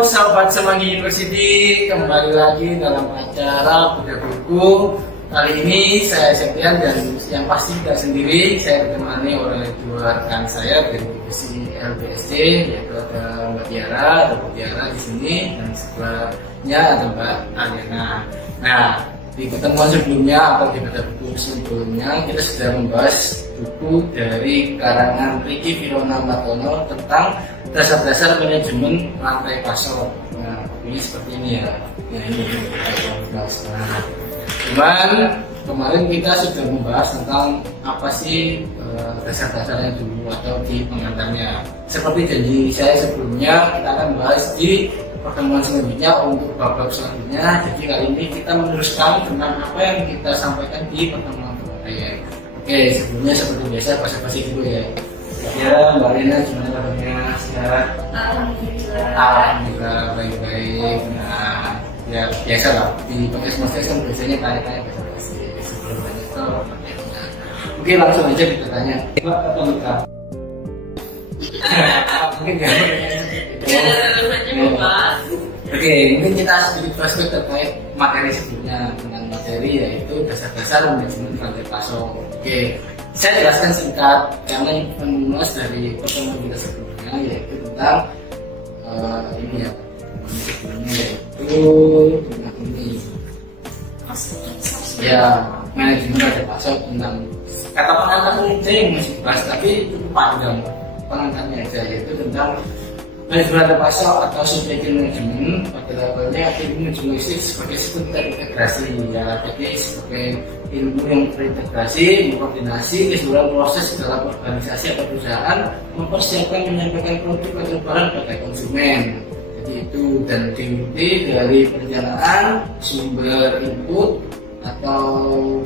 Sahabat Semanggi University, kembali lagi dalam acara Bedah Buku. Kali ini saya Septian dan yang pasti tidak sendiri, saya ditemani oleh dua rekan saya dari divisi LBSD, yaitu ada Mbak Tiara, ada Bu Tiara di sini, dan sebelahnya ada Mbak Ariana. Nah, di pertemuan sebelumnya atau di Bedah Buku sebelumnya kita sudah membahas buku dari karangan Ricky Firona Martono tentang dasar-dasar manajemen rantai pasok. Nah, ini seperti ini ya. Nah, ini cuman kemarin kita sudah membahas tentang apa sih dasar-dasarnya dulu atau di pengantarnya. Seperti janji saya sebelumnya, kita akan bahas di pertemuan selanjutnya untuk babak selanjutnya. Jadi kali ini kita meneruskan tentang apa yang kita sampaikan di pertemuan kemarin. Oke, sebelumnya seperti biasa basa-basi dulu ya. Ya, Mbak Rina gimana kabarnya? Sehat? Alhamdulillah baik-baik. Nah, ya biasa lah di podcast kan biasanya tanya-tanya basa-basi sebelum banyak itu. Oke, langsung aja kita tanya. Mbak atau Mika? Mungkin ya. Oke, mungkin kita sedikit flashback terkait materi sebelumnya. Dengan materi yaitu dasar-dasar manajemen rantai pasok. Oke, saya jelaskan singkat karena yang menulis dari pertemuan kita sebelumnya yaitu tentang ini ya, sebelumnya yaitu tentang ini ya, manajemen rantai pasok. Tentang kata pengantar saja yang masih bahas, tapi cukup panjang pengantarnya aja, yaitu tentang manajemen rantai pasok atau supply chain management pada levelnya ilmu jurnalistik sebagai sistem terintegrasi ya, jadi sebagai ilmu yang terintegrasi mengkoordinasi keseluruhan proses dalam organisasi atau perusahaan mempersiapkan menyampaikan produk atau barang pada konsumen. Jadi itu dan diikuti dari perencanaan sumber input atau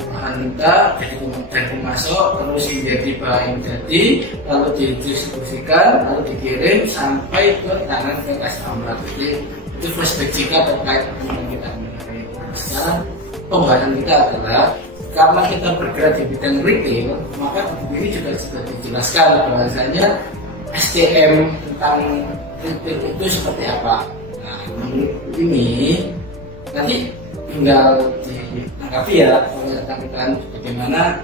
bahan minta dari pemasok, terus menjadi bahan jadi, lalu didistribusikan, lalu dikirim sampai ke tangan ke customer. Jadi itu flashback jika terkait dengan kita. Sekarang pembahasan kita adalah karena kita bergerak di bidang retail, maka ini juga sudah dijelaskan bahwasanya SDM tentang retail itu seperti apa. Nah, ini nanti tinggal ditanggapi ya tentang bagaimana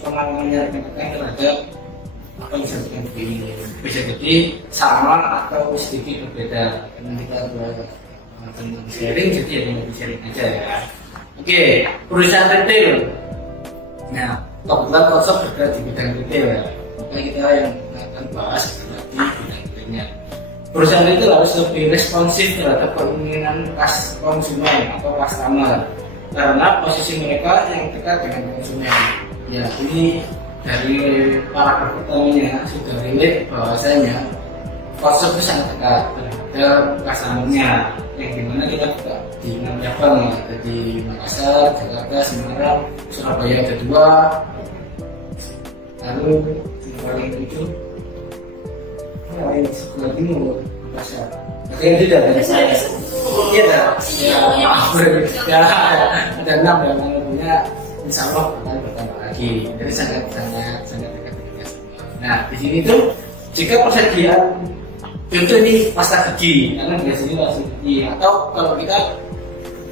pengalamannya rekan-rekan terhadap apa yang disebutkan begini. Bisa jadi sama atau sedikit berbeda. Karena kita tentang sharing, jadi ya lebih sharing aja ya. Oke, perusahaan retail. Nah, kebetulan konsep bergerak di bidang retail ya. Makanya kita yang akan bahas adalah di bidang retailnya. Perusahaan retail harus lebih responsif terhadap keinginan konsumen atau customer karena posisi mereka yang dekat dengan konsumen. Ya, ini dari para pertamanya sudah relate bahwasanya konsep itu sangat dekat terhadap customernya, yang dimana kita juga di 6 cabang, ada di Makassar, Jakarta, Semarang, Surabaya ada 2, lalu di paling 7 sebelah timur Makassar. Ada yang tidak ada saya. Iya dah. Ya maaf ya. Ada 6 yang punya, insya Allah akan bertambah lagi. Jadi sangat dekat. Nah di sini tuh jika persediaan contoh ini pasta gigi, karena di sini langsung gigi, atau kalau kita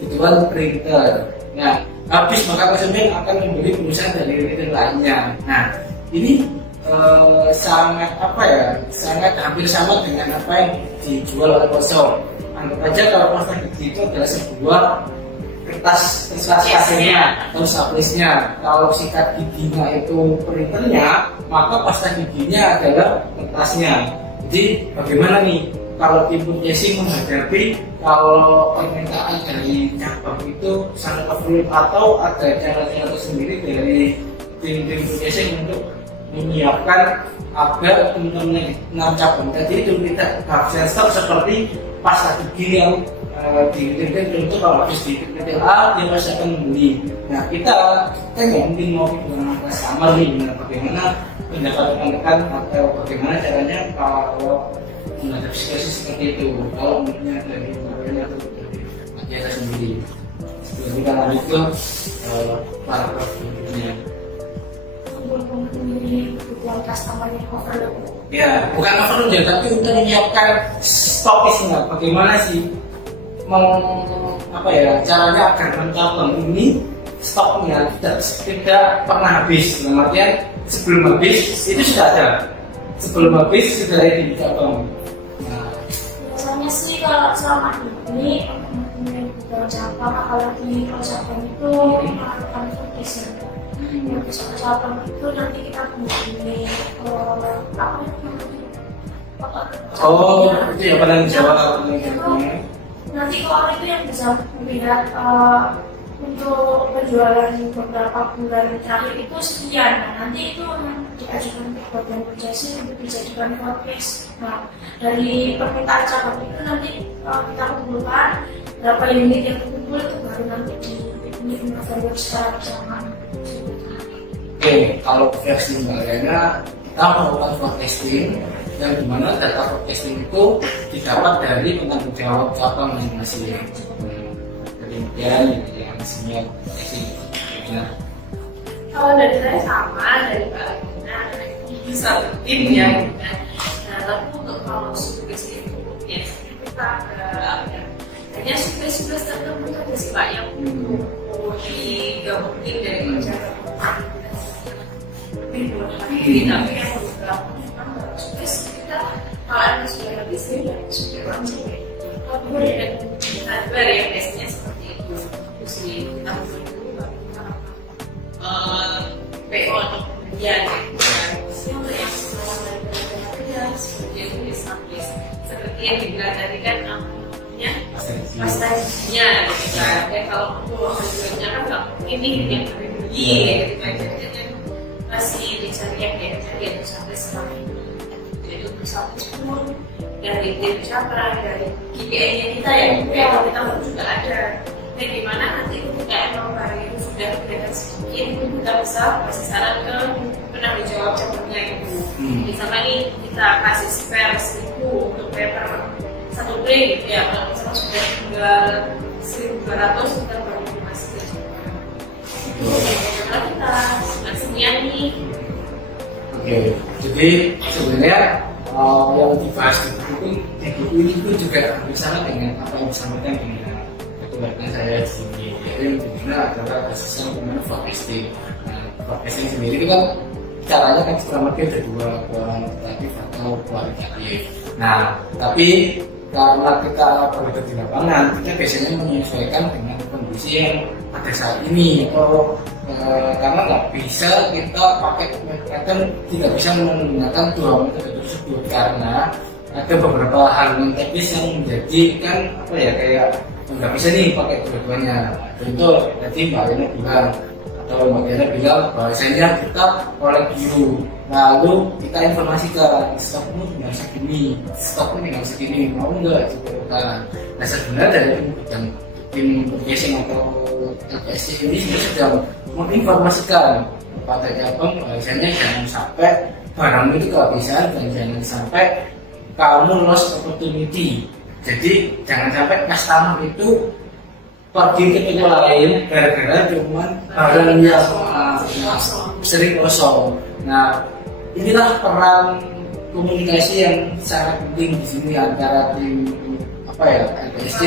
jual printer. Nah habis maka konsumen akan membeli perusahaan dari retail lainnya. Nah ini sangat sangat hampir sama dengan apa yang dijual oleh kosong. Anggap aja kalau pasta gigi itu adalah sebuah kertas pasirnya atau sablesnya. Kalau sikat giginya itu printernya, maka pasta giginya adalah kertasnya. Jadi bagaimana nih kalau tim purchasing menghadapi kalau permintaan dari cabang itu sangat overload, atau ada cara-cara tersendiri dari tim purchasing untuk menyiapkan agar teman-teman 6 cabang tadi itu tidak kehabisan stok seperti pasta gigi yang di retail. Contoh kalau habis di retail A dia pasti akan membeli. Nah kita nggak mungkin mau dengan customer nih, bagaimana pendapat rekan-rekan atau bagaimana caranya kalau menghadapi situasi seperti itu, kalau menurutnya dari pegawainya atau dari masyarakat sendiri. Sebelum kita lanjut ke para pelakunya. Kebutuhan customer yang overload. Ya, bukan overload ya, tapi untuk menyiapkan stokisnya, bagaimana sih caranya agar cabang ini stoknya tidak pernah habis. Artinya sebelum habis itu sudah ada, sebelum habis sudah ada di cabang. Biasanya sih kalau selama ini cabang, apalagi kalau cabang itu melakukan fokus ya. Yang cabang itu nanti kita mempunyai apa namanya? Oh, itu yang paling jawab. Nanti kalau itu yang bisa melihat untuk penjualan beberapa bulan terakhir itu sekian. Nah, nanti itu diajukan ke bagian purchasing untuk dijadikan forecast. Nah, dari permintaan cabang itu nanti kita kumpulkan berapa unit yang terkumpul, itu baru nanti digunakan secara bersama. Oke, kalau forecasting Mbak, kita melakukan forecasting yang dimana data forecasting itu didapat dari penanggung jawab cabang masing-masing. Kemudian yang senior forecasting. Kalau dari saya sama dari Mbak Lina, bisa tim ya. Nah, tapi untuk kalau survei itu ya kita hanya survei tertentu saja sih Pak yang digabungin dari kerja. Tapi yang beberapa kita kalau sudah habis ya sudah langsung dan ada yang tesnya seperti itu sih kita dulu PO atau kemudian untuk yang seperti itu seperti yang dibilang tadi kan namanya pastinya dan kalau untuk hasilnya kan nggak mungkin nih yang beli gitu masih dicari yang sampai sekarang ini. Jadi untuk satu pun dari tim cabang, dari KPI-nya kita ya kita juga ada. Nah, dimana nanti ketika emang barang itu sudah beredar sedikit, itu kita bisa kasih saran ke penanggung jawab cabangnya itu. Misalnya nih kita kasih spare 1000 untuk paper 1 tray gitu ya. Kalau misalnya sudah tinggal 1200 kita baru masih ke cabang. Kalau kita semuanya nih. Oke, jadi sebenarnya yang dibahas di buku ini pun juga hampir sama dengan apa yang disampaikan dengan ketua saya di sini. Jadi yang dimana adalah kasus yang bagaimana forecasting. Nah, forecasting sendiri itu kan caranya kan kurang lebih ada dua, kuantitatif atau kualitatif. Nah, tapi karena kita berada di lapangan, kita biasanya menyesuaikan dengan kondisi yang pada saat ini atau karena nggak bisa kita pakai kadang tidak bisa menggunakan dua metode tersebut karena ada beberapa hal non teknis yang menjadikan kayak nggak bisa nih pakai dua-duanya. Contoh tadi Mbak Lina bilang atau Mbak Lina bilang bahwasanya kita oleh dulu lalu kita informasikan stokmu tinggal segini, stokmu tinggal segini, mau nggak coba. Nah sebenarnya dari tim purchasing atau LPSC ini sudah menginformasikan kepada cabang bahwasanya jangan sampai barang itu kehabisan dan jangan sampai kamu lost opportunity. Jadi jangan sampai customer itu pergi ke toko lain gara-gara cuman barang yang sering kosong. Nah inilah peran komunikasi yang sangat penting di sini antara tim LPSC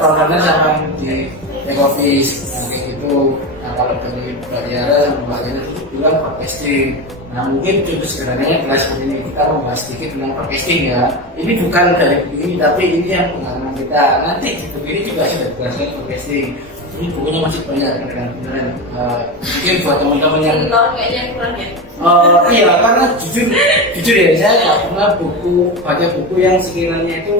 frontline sama di back office gitu. Nah kalau dari Mbak Tiara Mbak Lina itu bilang forecasting. Nah mungkin contoh sederhananya adalah seperti ini, kita membahas sedikit tentang forecasting ya. Ini bukan dari begini tapi ini yang pengalaman kita. Nanti di buku ini juga sudah dijelaskan forecasting. Ini bukunya masih banyak beneran. Mungkin buat teman-teman yang kayaknya kurang ya. Iya karena jujur ya saya nggak pernah baca buku yang sekiranya itu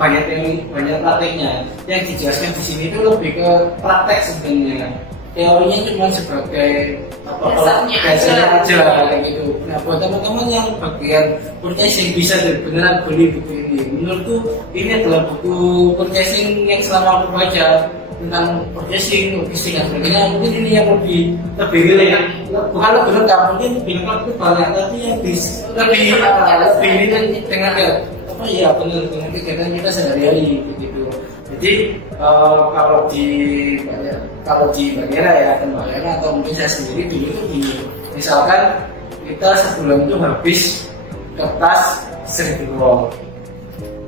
banyak prakteknya. Yang dijelaskan di sini itu lebih ke praktek sebenarnya. Teorinya cuma sebagai dasarnya aja kayak gitu. Nah buat teman-teman yang bagian purchasing bisa beneran beli buku ini. Menurutku ini adalah buku purchasing yang selama aku baca tentang purchasing, logistik dan sebagainya. Mungkin ini yang lebih relate. Bukan lebih lengkap, mungkin lebih lengkap itu banyak tapi yang lebih ini dengan benar dengan kegiatan kita sehari-hari begitu. Jadi kalau di bagian ya Mbak Lina atau mungkin saya sendiri dulu itu misalkan kita sebulan itu habis kertas 1000 roll.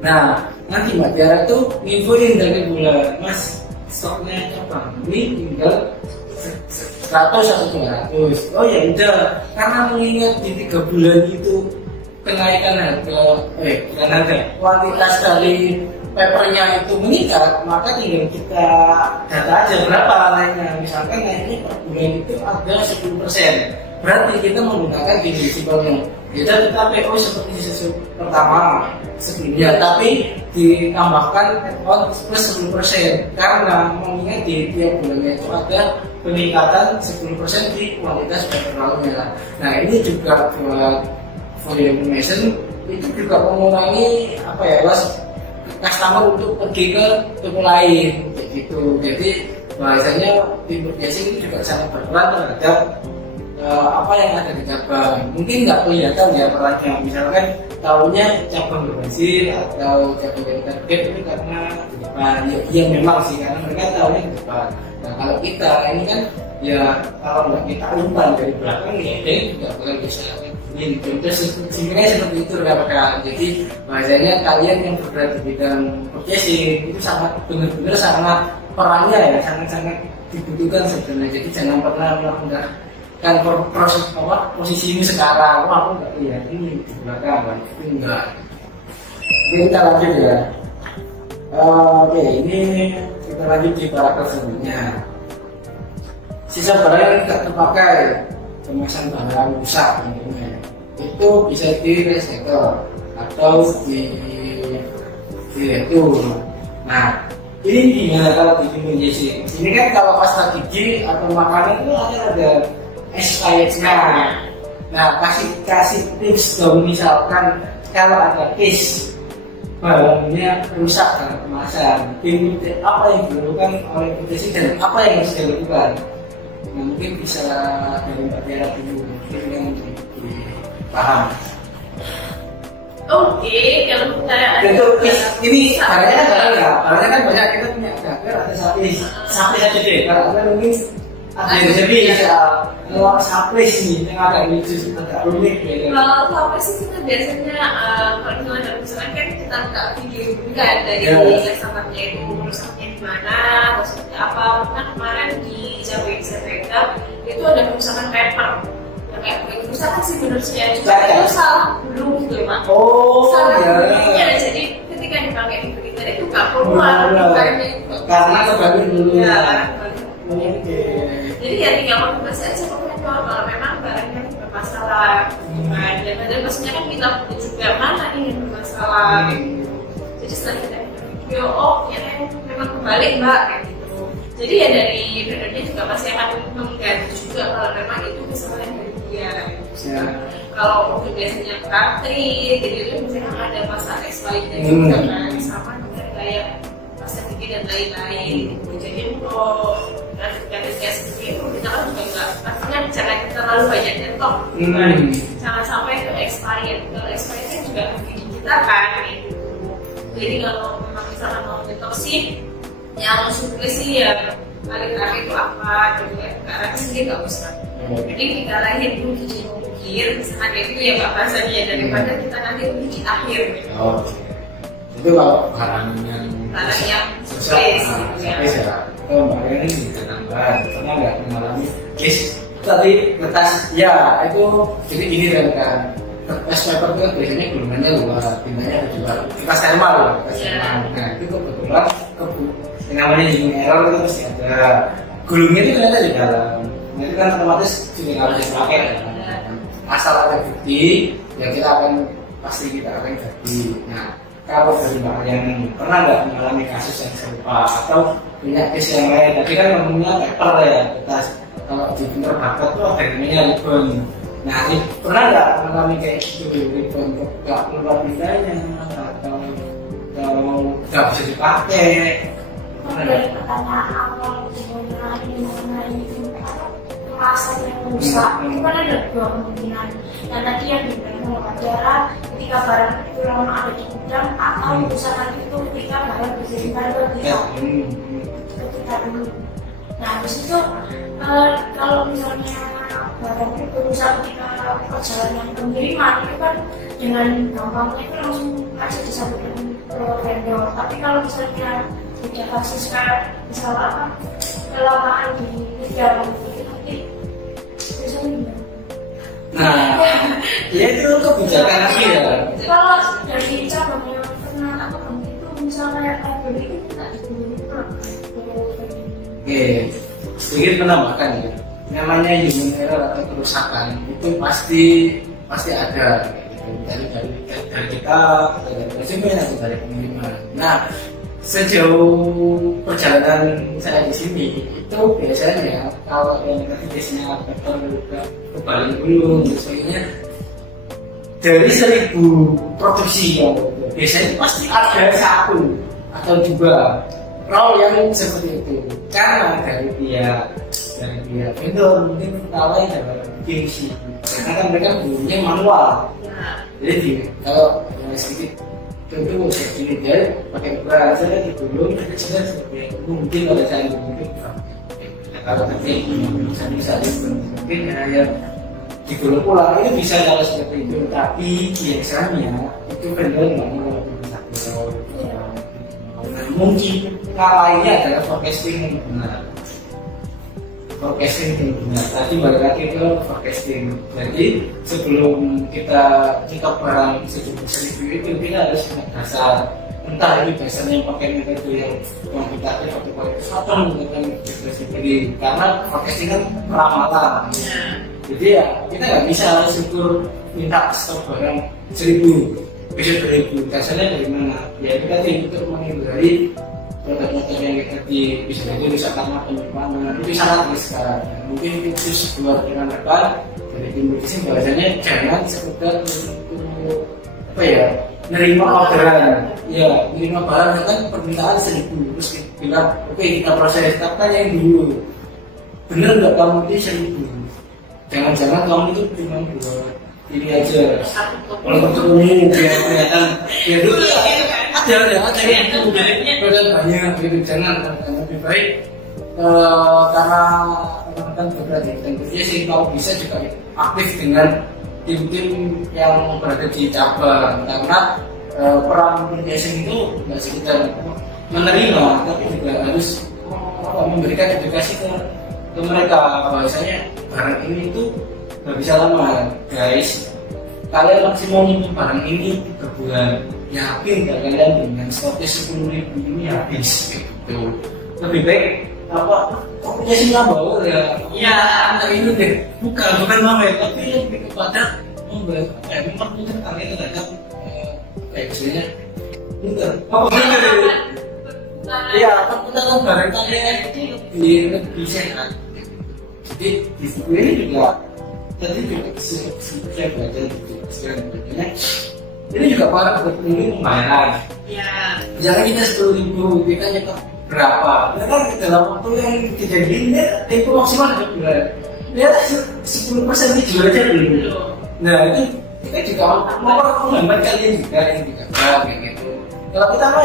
Nah nanti Mbak Tiara tuh nginfoin dari bulan, Mas stoknya kapan? Ini tinggal 100 atau 200. Oh ya udah, karena mengingat di 3 bulan itu kenaikan harga, bukan harga, kuantitas dari papernya itu meningkat, maka tinggal kita data aja berapa naiknya. Misalkan naiknya per bulan itu ada 10%, berarti kita menggunakan divisible-nya. Kita PO seperti sesi pertama sebelumnya, tapi ditambahkan add-on plus 10%, karena mengingat di tiap bulannya itu ada peningkatan 10% di kualitas papernya. Nah ini juga buat for information, itu juga mengurangi apa ya, customer untuk pergi ke toko lain gitu. Jadi bahasanya tim purchasing itu juga sangat berperan terhadap apa yang ada di cabang. Mungkin nggak kelihatan ya perannya, misalkan tahunya cabang berhasil atau cabang yang target itu karena di depan. Ya memang sih, karena mereka tahunya di depan. Nah kalau kita ini kan ya kalau nggak kita umpan dari belakang ya dia juga bakal bisa. Ini contoh sebenarnya seperti itu rekan-rekan. Jadi bahasanya kalian yang bergerak di bidang purchasing itu sangat benar-benar sangat perannya ya sangat-sangat dibutuhkan sebenarnya. Jadi jangan pernah melakukan kan proses posisi ini sekarang, aku nggak lihat ini di belakang, itu enggak. Oke, kita lanjut ya. Oke, ini kita lanjut di paragraf selanjutnya. Sisa barang yang tidak terpakai, kemasan barang rusak intinya, itu bisa di recycle atau di retur. Nah, ini gimana kalau di Indonesia? Ini kan kalau pasta gigi atau makanan itu ada expirednya. Nah, kasih tips dong, misalkan kalau ada case barangnya rusak dalam kemasan, apa yang dilakukan oleh purchasing dan apa yang harus dilakukan? Nah, mungkin bisa dari Mbak Tiara dulu, mungkin yang paham. Oke, kalau kita ini barangnya kan banyak, kita punya gagal ada sapi saja deh. Kalau mungkin ada jadi kalau sapi nih yang agak lucu, agak unik gitu. Kalau sapi sih kita biasanya kalau misalnya misalkan kan kita nggak video kan dari sampahnya itu rusaknya di mana, atau seperti apa. Nah kemarin di Jawa Sereka itu ada kerusakan paper. Kayak kerusakan sih menurut saya juga itu salah belum gitu Pak. Salah belumnya, jadi ketika dipakai di printer itu nggak keluar karena kebalik dulu ya. Jadi ya tinggal konfirmasi aja kalau memang barangnya bermasalah. Dan maksudnya kan kita perlu juga mana ini yang bermasalah. Jadi setelah kita video, oh ya memang kebalik Mbak kayak gitu. Jadi ya dari vendornya juga pasti akan mengganti juga kalau memang itu kesalahan dari dia. Kalau untuk biasanya kartrit, jadi itu misalnya ada masa expirednya juga kan, sama dengan kayak masa gigi dan lain-lain. Jadi untuk kayak seperti itu kita kan juga nggak, pastinya jangan terlalu banyak nyetok, jangan sampai ke expired. Kalau expired kan juga gigi kita kan gitu. Jadi kalau memang misalnya mau nyetok sih, yang suka sih ya paling terakhir itu apa gitu ya, karena sendiri nggak usah. Jadi kita lahir dulu gigi mungkir, misalnya kayak gitu ya nggak bahasanya, daripada kita nanti gigi akhir gitu. Itu kalau barang yang space ya. Kalau Mbak Riani bisa tambah, karena nggak mengalami case tadi kertas ya itu. Jadi ini kan kertas paper itu biasanya gulungannya luar, tintanya keluar, kertas thermal loh. Nah itu kebetulan yang namanya using error itu pasti ada gulungnya itu ternyata di dalam. Nah itu kan otomatis juga nggak bisa dipakai. Asal ada bukti ya kita akan pasti kita akan ganti. Nah kalau dari Mbak Riani pernah nggak mengalami kasus yang serupa atau punya case yang lain? Tapi kan ngomongnya paper ya, kertas. Kalau di printer barcode tuh ada namanya ribbon. Nah ini pernah nggak mengalami kayak gitu, ribbon nggak keluar pindahnya atau kalau nggak bisa dipakai? Dari pertanyaan awal mengenai kemasan yang rusak, itu kan ada dua kemungkinan. Yang tadi yang dibilang wawancara, ketika barang itu lama ada di gudang atau kerusakan itu ketika barang dikirimkan ke kita dulu. Nah habis itu kalau misalnya barang itu misal kita perjalanan pengiriman itu kan dengan gampangnya itu langsung aja disampaikan ke vendor. Tapi kalau misalnya tidak kasus kayak misal apa kelamaan di negara itu nanti biasanya nah ya itu kebijakan lagi ya. Kalau dari cabangnya pernah apa itu misalnya label itu tidak digunakan. Oke, sedikit menambahkan ya. Namanya human error atau kerusakan itu pasti ada gitu. dari kita, dari konsumen atau dari pengiriman. Nah, sejauh perjalanan saya di sini itu biasanya kalau yang biasanya ke Bali dulu, misalnya dari 1000 produksi yang biasanya pasti ada 1 atau 2 role yang seperti itu. Karena dari pihak vendor mungkin lalai dalam gengsi, karena kan mereka punya manual. Jadi kalau sedikit tentu saya gini dia pakai berat saja digulung kecilnya seperti itu. Mungkin kalau saya mungkin kalau nanti bisa mungkin ya digulung ulang itu bisa kalau seperti itu. Tapi biasanya itu vendor nggak mau satu. Mungkin lainnya adalah forecasting yang benar. Forecasting yang benar. Tadi balik lagi ke forecasting. Jadi sebelum kita barang sejumlah itu kita harus ingat dasar. Entah ini dasarnya yang pakai metode yang kuantitatif atau kualitatif atau menggunakan metode sendiri. Karena forecasting kan ramalan. Jadi ya kita nggak bisa syukur minta stok barang 1000. Besok 2000, dasarnya dari mana? Ya itu tadi untuk menghindari produk-produk yang bisa jadi rusak karena penyimpanan itu sangat riskan. Mungkin itu sebuah rekan-rekan dari tim bisnis bahasanya jangan sekedar untuk apa ya nerima orderan, ya nerima barang kan permintaan 1000 terus kita bilang oke kita proses, tapi tanya dulu bener nggak kamu itu 1000? Jangan-jangan kamu itu cuma buat ini aja, kalau ketemu biar kelihatan, ya dulu ada yang kemudian banyak gitu, jangan lebih baik karena teman-teman beberapa tentunya sih kalau bisa juga aktif dengan tim-tim yang berada di cabang, karena peran merchandising itu nggak sekedar menerima, tapi juga harus memberikan edukasi ke mereka bahwasanya barang ini itu nggak bisa lama guys, kalian maksimal nyimpen barang ini 3 bulan, yakin nggak kalian dengan stoknya 10.000 ini habis gitu. Lebih baik apa punya sih bawa ya ini deh bukan mama ya, tapi lebih kepada mempermudah kalian terhadap kayak misalnya ya perputaran barang kalian itu lebih sehat. Jadi di situ ini juga tadi juga saya belajar sekarang ini juga para pengunjung pembayaran. Jangan kita 10.000 kita nyetok berapa? Ya kan dalam waktu yang kejadian tempo maksimal 3 bulan. Lihat 10% dijual aja dulu. Nah itu kita juga mau menghambat kalian juga yang juga kayak gitu. Kalau kita mah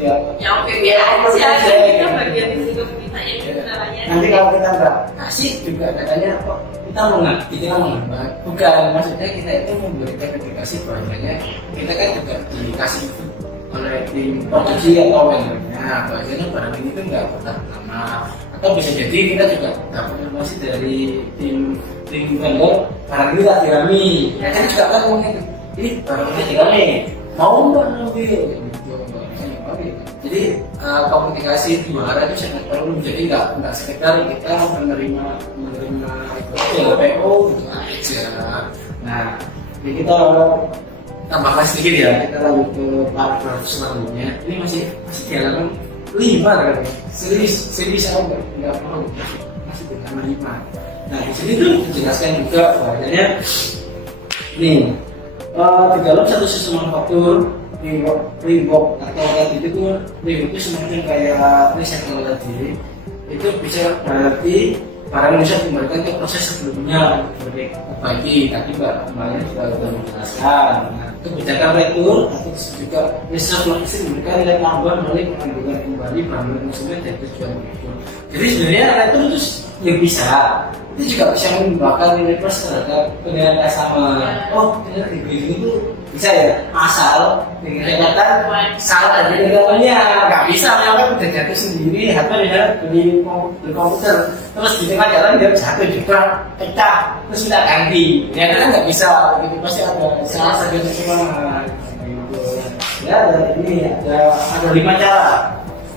ya oke biar aja kita bagian risiko kita ya. Nanti kalau kita nggak kasih juga katanya kok kita menghambat, bukan maksudnya kita itu memberikan edukasi bahwasanya kita kan juga dikasih oleh tim produksi atau vendornya bahwasanya barang ini tuh nggak pernah lama, atau bisa jadi kita juga dapat informasi dari tim vendor barang ini tak dirami, ya kan juga kan mungkin ini barang ini dirami mau nggak nanti gitu. Jadi komunikasi 2 arah itu sangat perlu. Jadi nggak sekedar kita menerima PO gitu aja. Nah, ini kita tambahkan sedikit ya. Kita lanjut ke paragraf selanjutnya. Ini masih di halaman 5 kan? Seri saya nggak perlu masih di halaman 5. Nah, di sini tuh dijelaskan juga bahwasanya nih di dalam satu sistem manufaktur Reebok atau tadi itu Reebok itu semacam kayak recycle tadi, itu bisa berarti barang bisa dikembalikan ke proses sebelumnya seperti perbaiki. Tadi Mbak kemarin sudah menjelaskan. Nah, kebijakan retur atau juga reservasi memberikan nilai tambah melalui pengambilan kembali barang konsumen dari tujuan itu. Jadi sebenarnya retur itu ya bisa, itu juga bisa menimbulkan nilai plus terhadap penilaian sama. Oh, ternyata di gini itu bisa ya, asal dengan catatan salah tadi dalamnya nggak bisa, memang udah jatuh sendiri atau dia beli komputer terus di tengah jalan dia jatuh juga pecah terus kita ganti, ternyata kan nggak bisa, gitu pasti ada salah satu semua. Ya, ini ada 5 cara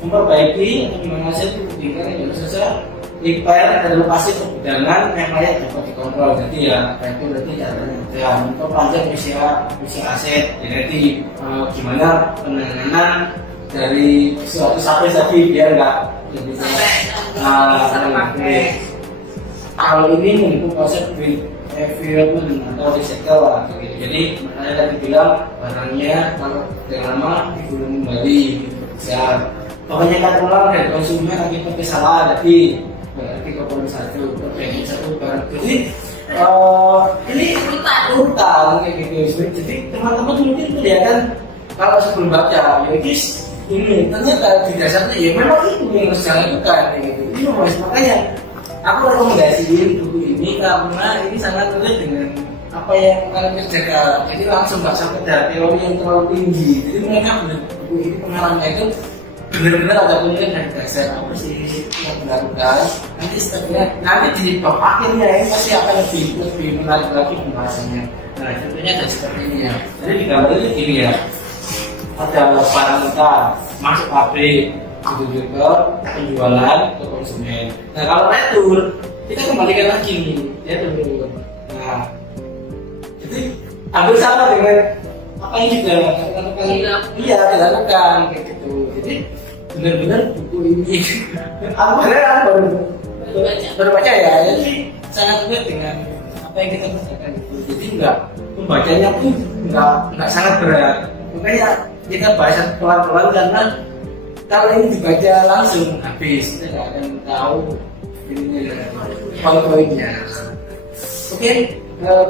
memperbaiki atau gimana sih pendidikan yang saja repair dan lokasi pergudangan yang layak dapat dikontrol. Jadi ya itu berarti caranya ya untuk pelajar usia aset. Jadi gimana penanganan dari suatu sampai tadi biar nggak kalau ini mengikuti konsep refurbishment atau recycle lah gitu. Jadi makanya tadi bilang barangnya kalau yang lama digulung kembali ya pokoknya kan ulang dari konsumen akibat kesalahan tadi berarti komponen satu perbaiki satu barang. Jadi ini urutan kayak gitu. Jadi teman-teman mungkin kelihatan kalau sebelum baca ya guys ini ternyata di dasarnya ya memang itu yang harus dilakukan kayak gitu. Ini makanya aku rekomendasiin buku ini karena ini sangat relate dengan apa yang kalian kerjakan. Jadi langsung nggak sampai dari teori yang terlalu tinggi. Jadi mereka buku ini pengalamannya itu benar-benar ada penelitian dari dasar apa sih yang dilakukan. Nanti setelahnya nanti di bab akhirnya ya pasti akan lebih menarik lagi pembahasannya. Nah contohnya ada seperti ini ya. Jadi di gambar ini gini ya. Ada barang kita masuk pabrik itu ke penjualan ke konsumen. Nah kalau retur kita kembalikan lagi nih ya teman-teman. Nah jadi hampir sama dengan apa yang juga dilakukan kayak gitu. Jadi benar-benar buku ini aku baru baca ya, jadi sangat benar dengan apa yang kita bacakan itu. Jadi pembacanya pun nggak sangat berat. Makanya kita baca pelan-pelan karena kalau ini dibaca langsung habis kita nggak akan tahu ini poin-poinnya. Oke,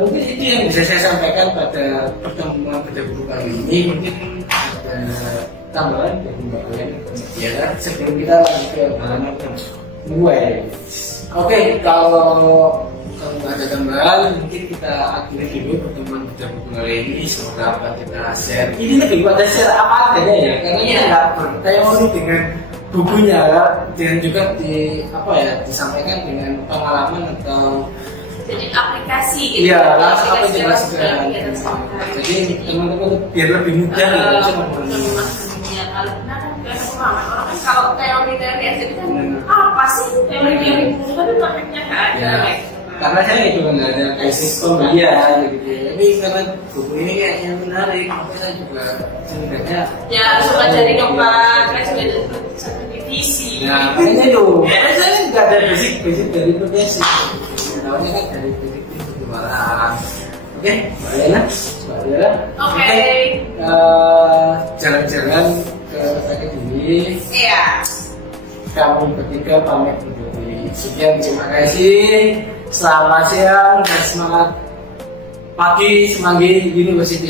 mungkin itu yang bisa saya sampaikan pada pertemuan pada buku kali ini. Mungkin ada tambahan dari Mbak Gwen ya sebelum kita lanjut ke halaman kedua. Oke, kalau nggak ada tambahan mungkin kita akhiri dulu pertemuan pada buku kali ini. Semoga apa kita share ini lebih pada share apa adanya ya, karena kita nggak berteori dengan bukunya kan, dan juga disampaikan dengan pengalaman atau jadi aplikasi gitu. Iya, langsung aplikasikan. Jadi teman-teman biar lebih mudah orang kan kalau teori-teori aja kan apa sih teori-teori itu kan prakteknya nggak ada. Karena saya itu nggak ada kayak sistem dia gitu. Tapi karena buku ini kayaknya menarik, saya juga sebenarnya ya langsung dari nyoba kan juga satu divisi. Nah, kayaknya tuh, saya nggak ada basic dari profesi. Tahunya kan dari basic jualan. Oke, Mbak Yana. Oke. Jalan-jalan ke paket ini. Iya. Kami bertiga pamit undur diri. Sekian, terima kasih. Selamat siang dan semangat pagi Semanggi University.